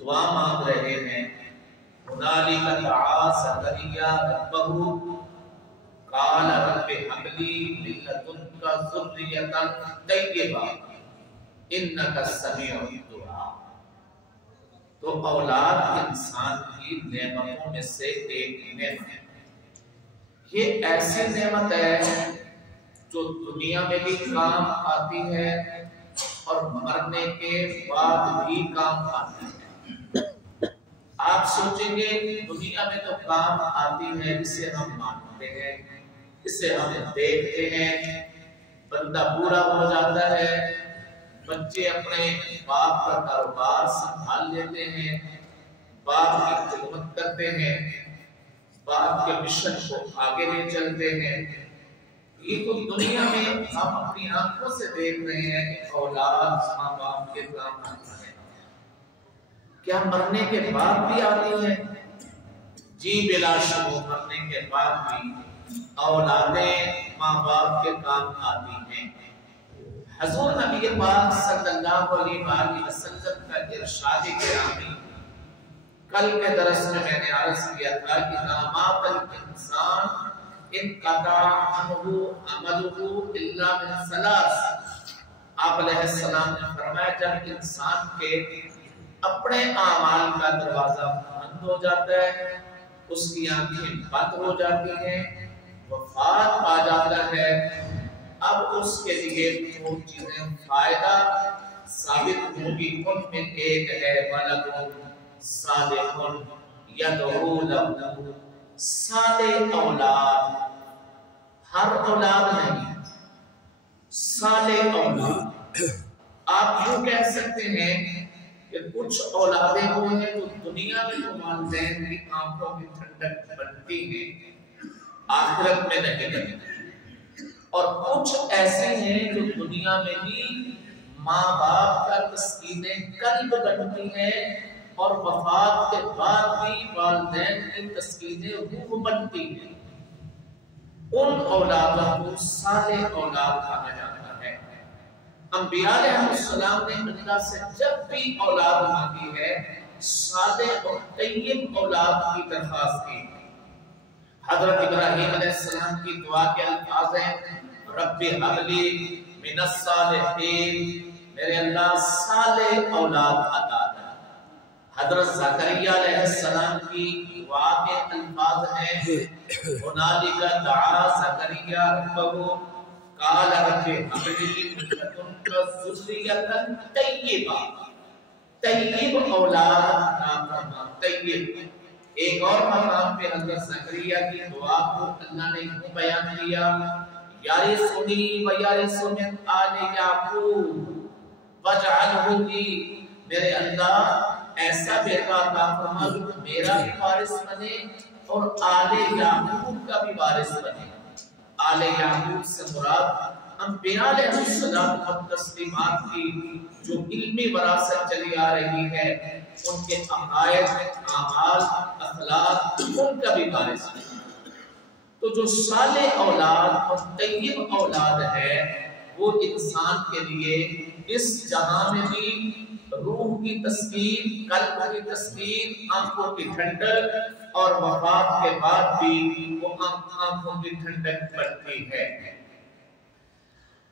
دعا مانگ رہے ہیں. هنالک دعا زکریا ربہ قال رب هب لي من لدنك ذرية طیبہ انک السمیع الدعاء. تو اولاد انسان کی نعمتوں میں سے ایک نعمت ہے. یہ ایسی نعمت ہے جو دنیا میں بھی کام آتی ہے اور مرنے کے بعد بھی کام آتی ہے. آپ سوچیں گے دنیا میں تو کام آتی ہے، اسے ہم مانتے ہیں، اسے ہم دیکھتے ہیں، بندہ بوڑھا ہو جاتا ہے، بچے اپنے باپ کا کاروبار سنبھال لیتے ہیں، باپ کی خدمت کرتے ہیں، باپ کے مشن کو آگے لے چلتے ہیں. یہ تو دنیا میں ہم اپنی آنکھوں سے دیکھ رہے ہیں کہ اولاد ماں باپ کے کام آتی ہے. کیا مرنے کے بعد بھی آتی ہے؟ جی بلا شبہ مرنے کے بعد بھی اولادیں ماں باپ کے کام آتی ہیں. حضور نبی پاک صلی اللہ علیہ وآلہ وسلم کا ارشاد گرامی کل کے درس میں نے عرض کیا تھا کہ نامات الانسان انقطع عنہ عملہ الا من ثلاث. آپ علیہ السلام نے فرمایا جب انسان کے اپنے اعمال کا دروازہ بند ہو جاتا ہے، اس کی آنکھیں بند ہو جاتی ہیں، وفات پا جاتا ہے، اب اس کے لیے دو چیزیں فائدہ ثابت ہوگی. ان میں ایک ہے ولد صالح یدعو لہ، صالح اولاد. ہر اولاد نہیں، صالح اولاد. آپ یوں کہہ سکتے ہیں کہ کچھ اولادیں ہوئی ہیں تو دنیا میں تو والدین کی آنکھوں میں ٹھنڈک بنتی ہے، آخرت میں نہیں بنتی. اور کچھ ایسے ہیں جو دنیا میں بھی ماں باپ کا تسکین قلب بنتی ہیں اور وفات کے بعد بھی والدین کی تسکین روح بنتی ہیں. ان اولادوں کو صالح اولاد کہا جاتا ہے. انبیاء علیہ السلام نے اللہ سے جب بھی اولاد مانگی ہے صالح اور طیب اولاد کی درخواست کی. حضرت ابراہیم علیہ السلام کی دعا کے الفاظ ہیں رب ہب لی من الصالحین، میرے اللہ صالح اولاد عطا کر. حضرت زکریا علیہ السلام کی دعا کے الفاظ ہیں ہنالک دعا زکریا ربہ قال رب ہب لی من لدنک ذریۃ طیبہ. طیب اولاد عطا فرما. طیب ایک اور مقام پہ حضرت زکریا کی دعا کو اللہ نے یوں بیان کیا یارثنی و یارث من آل یعقوب واجعلہ لی، میرے اللہ ایسا بیٹا عطا فرما جو میرا بھی وارث بنے اور آل یعقوب کا بھی وارث بنے. آل یعقوب سے مراد انبیاء علیہ السلام اور تسلیمات کی جو علمی وراثت چلی آ رہی ہے، ان کے عقائد، اعمال، اخلاق، ان کا بھی وارث ہے. تو جو صالح اولاد اور طیب اولاد ہے وہ انسان کے لیے اس جہاں میں بھی روح کی تسکین، قلب کی تسکین، آنکھوں کی ٹھنڈک اور وفات کے بعد بھی وہ آنکھوں کی ٹھنڈک بڑھتی ہے.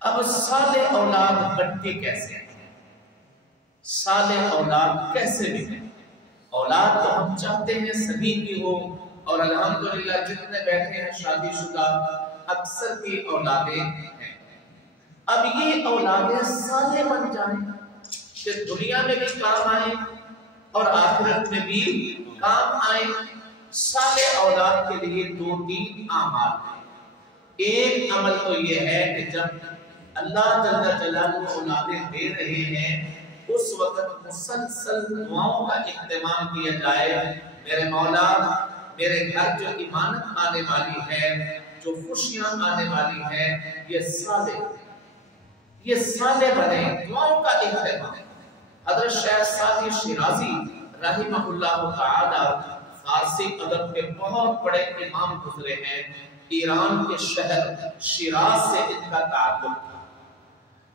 اب صالح اولاد بنتی کیسے ہے؟ صالح اولاد کیسے ملے؟ اولاد تو ہم چاہتے ہیں سبھی کی ہو، اور الحمدللہ جتنے بیٹھے ہیں شادی شدہ اکثر کی اولادیں ہیں. اب یہ اولادیں صالح بن جائیں کہ دنیا میں بھی کام آئیں اور آخرت میں بھی کام آئیں. صالح اولاد کے لیے دو تین اعمال ہیں. ایک عمل تو یہ ہے کہ جب اللہ جل جلالہ اولادیں دے رہے ہیں اس وقت مسلسل دعاؤں کا اہتمام کیا جائے. میرے مولا میرے گھر جو ایمانت آنے والی ہے، جو خوشیاں آنے والی ہیں، یہ صالح بنے. دعاؤں کا اہتمام. حضرت شیخ سعدی شیرازی رحمہ اللہ تعالی فارسی ادب کے بہت بڑے امام گزرے ہیں. ایران کے شہر شیراز سے ان کا تعلق.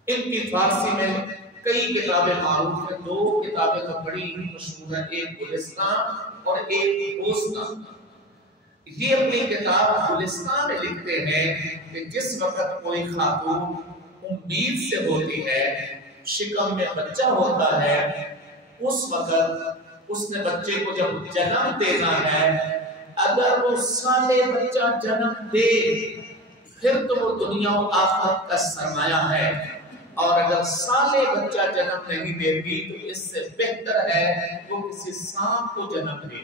ان کی فارسی میں کئی کتابیں معروف ہیں، دو کتابیں تو بڑی مشہور ہیں، ایک گلستان اور ایک بوستان۔ یہ اپنی کتاب گلستان میں لکھتے ہیں کہ جس وقت کوئی خاتون امید سے ہوتی ہے، شکم میں بچہ ہوتا ہے، اس وقت اس نے بچے کو جب جنم دینا ہے، اگر وہ سالے بچہ جنم دے پھر تو وہ دنیا و آخرت کا سرمایہ ہے، اور اگر سالے بچہ جنم نہیں دیتی تو اس سے بہتر ہے وہ کسی سانپ کو جنم دے،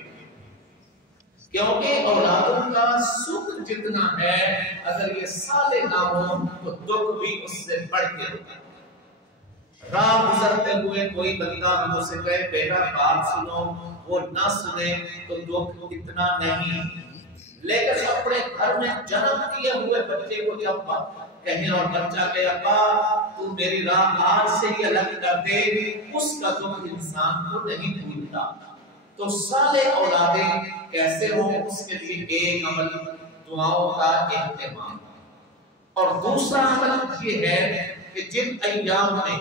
کیونکہ اولادوں کا سکھ جتنا ہے اگر یہ سالے نہ ہو تو دکھ بھی اس سے بڑھ کے ہوتا ہے۔ راہ گزرتے ہوئے کوئی بندہ ہم سے کہے بیٹا بات سنو، وہ نہ سنے تو دکھ اتنا نہیں، لیکن اپنے گھر میں جنم دیے ہوئے بچے کو جب کہیں اور بچہ کہے ابا تو میری راہ آج سے ہی الگ کر دے، اس کا دکھ انسان کو نہیں بھولتا۔ تو سالے اولادیں کیسے ہوں، اس کے لیے ایک عمل دعاؤں کا اہتمام، اور دوسرا عمل یہ ہے کہ جن ایام میں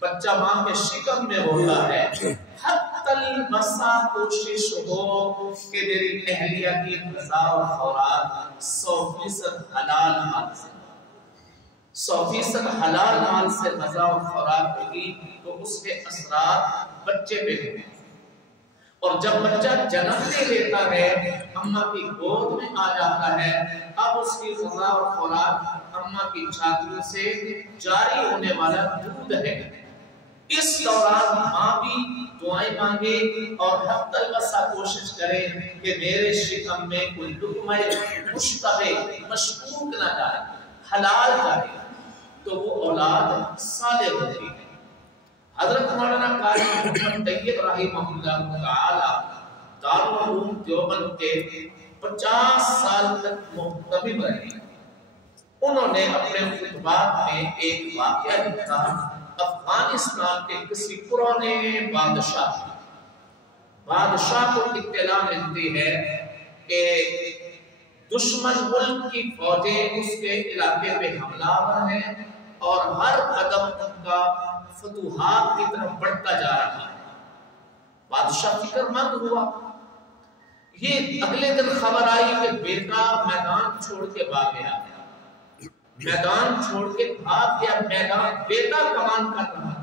بچہ ماں کے شکم میں ہوتا ہے، حتی المسا کوشش ہو کہ میری اہلیہ کی غذا اور خوراک 100% حلال مال سے، 100% حلال مال سے غذا اور خوراک ہوگی تو اس کے اثرات بچے پہ ہوتے ہیں۔ اور جب بچہ جنم لے لیتا ہے، اماں کی گود میں آ جاتا ہے، اب اس کی غذا اور خوراک اماں کی چھاتیوں سے جاری ہونے والا دودھ ہے۔ اس دوران ماں بھی دعائیں مانگے اور حتی الوسع کوشش کرے کہ میرے شکم میں کوئی لقمہ مشتبہ مشکوک نہ جائے، حلال جائے، تو وہ اولاد صالح ہوتی ہے۔ حضرت مولانا قاری محمد طیب رحمہ اللہ تعالی دارالعلوم دیوبند کے 50 سال تک محتمم رہے۔ انہوں نے اپنے خطبات میں ایک واقعہ لکھا، افغانستان کے کسی پرانے بادشاہ کو اطلاع ملتی ہے کہ دشمن ملک کی فوجیں اس کے علاقے پہ حملہ آور ہیں اور ہر قدم ان کا فتوحات کی طرف بڑھتا جا رہا ہے۔ بادشاہ فکر مند ہوا، یہ اگلے دن خبر آئی کہ بیٹا میدان چھوڑ کے بھاگ گیا، میدان چھوڑ کے بھاگ گیا، میدان بیٹا کمان کر رہا تھا۔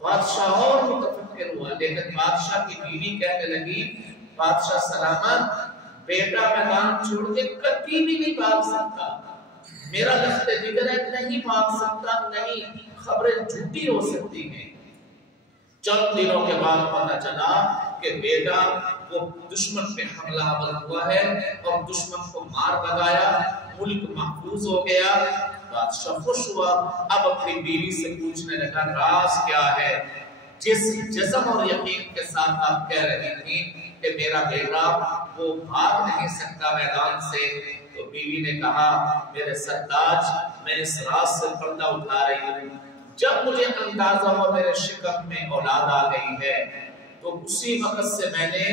بادشاہ اور متفکر ہوا، لیکن بادشاہ کی بیوی کہنے لگی بادشاہ سلامت، بیٹا میدان چھوڑ کے کبھی بھی نہیں بھاگ سکتا، میرا لخت جگر ہے نہیں بھاگ سکتا، نہیں، خبریں جھوٹی ہو سکتی ہیں۔ چند دنوں کے بعد پتہ چلا کہ بیٹا وہ دشمن پہ حملہ آور ہوا ہے اور دشمن کو مار بگایا، ملک محفوظ ہو گیا۔ بادشاہ خوش ہوا، اب اپنی بیوی سے پوچھنے لگا راز کیا ہے؟ جس جزم اور یقین کے ساتھ آپ کہہ رہی تھی کہ میرا بیٹا وہ بھاگ نہیں سکتا میدان سے، تو بیوی نے کہا میرے سرتاج، میں اس راز سے پردہ اٹھا رہی ہوں، جب مجھے اندازہ ہوا میرے شکم میں اولاد آ گئی ہے تو اسی وقت سے میں نے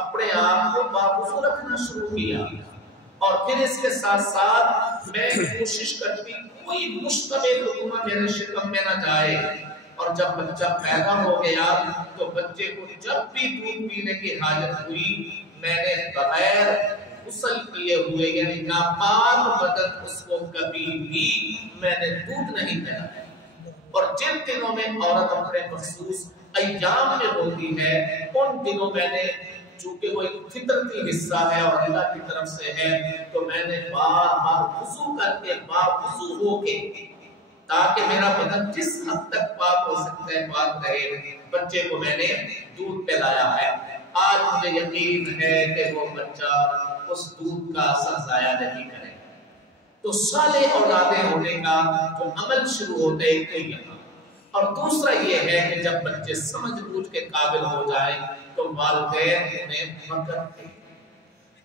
اپنے آپ کو باوضو رکھنا شروع کیا، اور پھر اس کے ساتھ ساتھ میں کوشش کرتی کوئی مشتبہ لقمہ میرے شکم میں نہ جائے، اور جب بچہ پیدا ہو گیا تو بچے کو جب بھی دودھ پینے کی حاجت ہوئی میں نے بغیر غسل کیے ہوئے یعنی ناپاک بدن اس کو کبھی بھی میں نے دودھ نہیں پلایا۔ اور جن دنوں میں عورت اپنے مخصوص ایام میں ہوتی ہے ان دنوں میں نے، چونکہ وہ ایک فطرتی حصہ ہے اور اللہ کی طرف سے ہے، تو میں نے بار بار وضو کر کے باوضو ہو کے تاکہ میرا بدن جس حد تک پاک ہو سکتا ہے پاک رہے، بچے کو میں نے دودھ پلایا ہے۔ آج مجھے یقین ہے کہ وہ بچہ اس دودھ کا اثر ضائع نہیں کرے۔ تو صالح اولادیں ہونے کا جو عمل شروع ہوتے ہیں تو یہاں، اور دوسرا یہ ہے کہ جب بچے سمجھ بوجھ کے قابل ہو جائیں تو والدین انہیں مدد دیں۔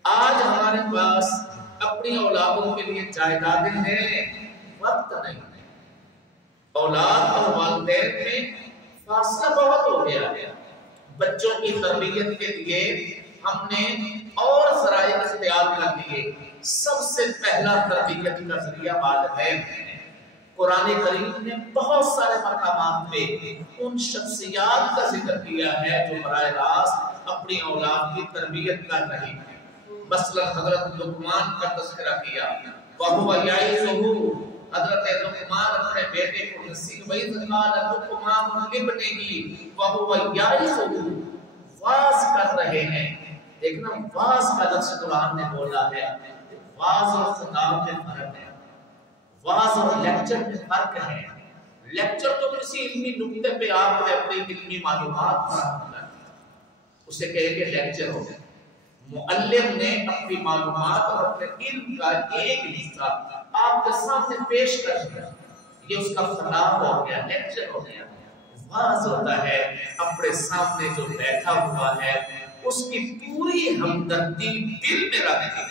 آج ہمارے پاس اپنی اولادوں کے لیے جائیدادیں ہیں، وقت نہیں، اولاد اور والدین میں فاصلہ بہت ہو گیا ہے۔ بچوں کی تربیت کے لیے ہم نے اور ذرائع اختیار کر لیے۔ سب سے پہلا تربیت کا ذریعہ والدین ہے۔ قرآن کریم نے بہت سارے مقامات پہ ان شخصیات کا ذکر کیا ہے جو براہ راست اپنی اولاد کی تربیت کر رہی ہیں. مثلا حضرت لقمان کا تذکرہ کیا، وَهُوَ يَعِظُهُ، حضرت لقمان اپنے بیٹے کو نصیحت، وَإِذْ قَالَ لُقْمَانُ لِابْنِهِ وَهُوَ يَعِظُهُ، واعظ کر رہے ہیں. دیکھنا واعظ کا لفظ قرآن نے بولا ہے. واعظ اور خطاب میں فرق ہے، واعظ اور لیکچر میں فرق ہے. لیکچر تو کسی علمی نکتے پہ آپ نے اپنی علمی معلومات فراہم کر دی، اسے کہیں گے لیکچر ہو گیا. معلم نے اپنی معلومات اور اپنے علم کا ایک حصہ آپ کے سامنے پیش کر دیا، یہ اس کا خطاب ہو گیا، لیکچر ہو گیا. واعظ ہوتا ہے اپنے سامنے جو بیٹھا ہوا ہے اس کی پوری ہمدردی دل میں رکھ کے،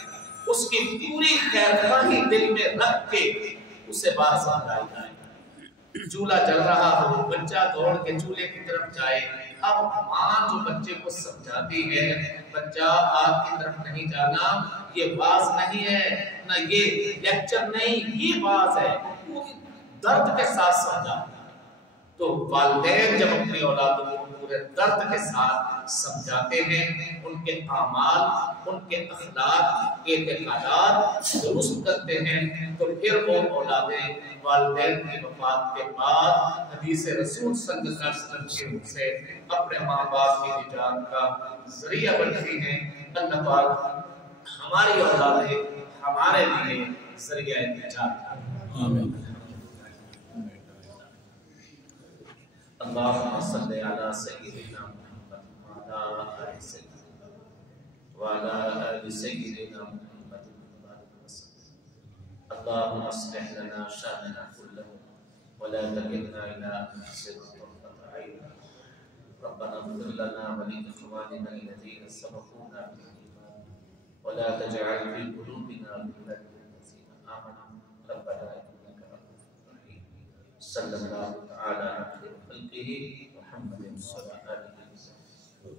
اس کی پوری خیرخواہی دل میں رکھ کے اسے بات سمجھائی جائے. چولہا جل رہا ہو، بچہ دوڑ کے چولہے کی طرف جائے، اب ماں جو بچے کو سمجھاتی ہے بچہ آگ کی طرف نہیں جانا، یہ واعظ نہیں ہے، نہ یہ لیکچر نہیں، یہ واعظ ہے، پوری درد کے ساتھ سمجھانا. تو والدین جب اپنی اولادوں کو پورے درد کے ساتھ سمجھاتے ہیں، ان کے اعمال، ان کے اخلاق، اعتقادات درست کرتے ہیں، تو پھر وہ اولادیں والدین کی وفات کے بعد حدیث رسول صلی اللہ علیہ وسلم کے روح سے اپنے ماں باپ کی نجات کا ذریعہ بنتی ہیں. اللہ پاک ہماری اولادیں ہمارے لیے ذریعہ نجات. آمین. اللهم صل على سيدنا محمد وعلى آل سيدنا وعلى آل سيدنا محمد وبارك وسلم. اللهم اصلح لنا شأننا كله ولا تكلنا إلى أنفسنا طرفة عين. ربنا اغفر لنا ولإخواننا الذين سبقونا بالإيمان ولا تجعل في قلوبنا غلا للذين آمنوا ربنا إنك رؤوف رحيم. صلى الله تعالى على خلقه محمد وعلى آله وصحبه.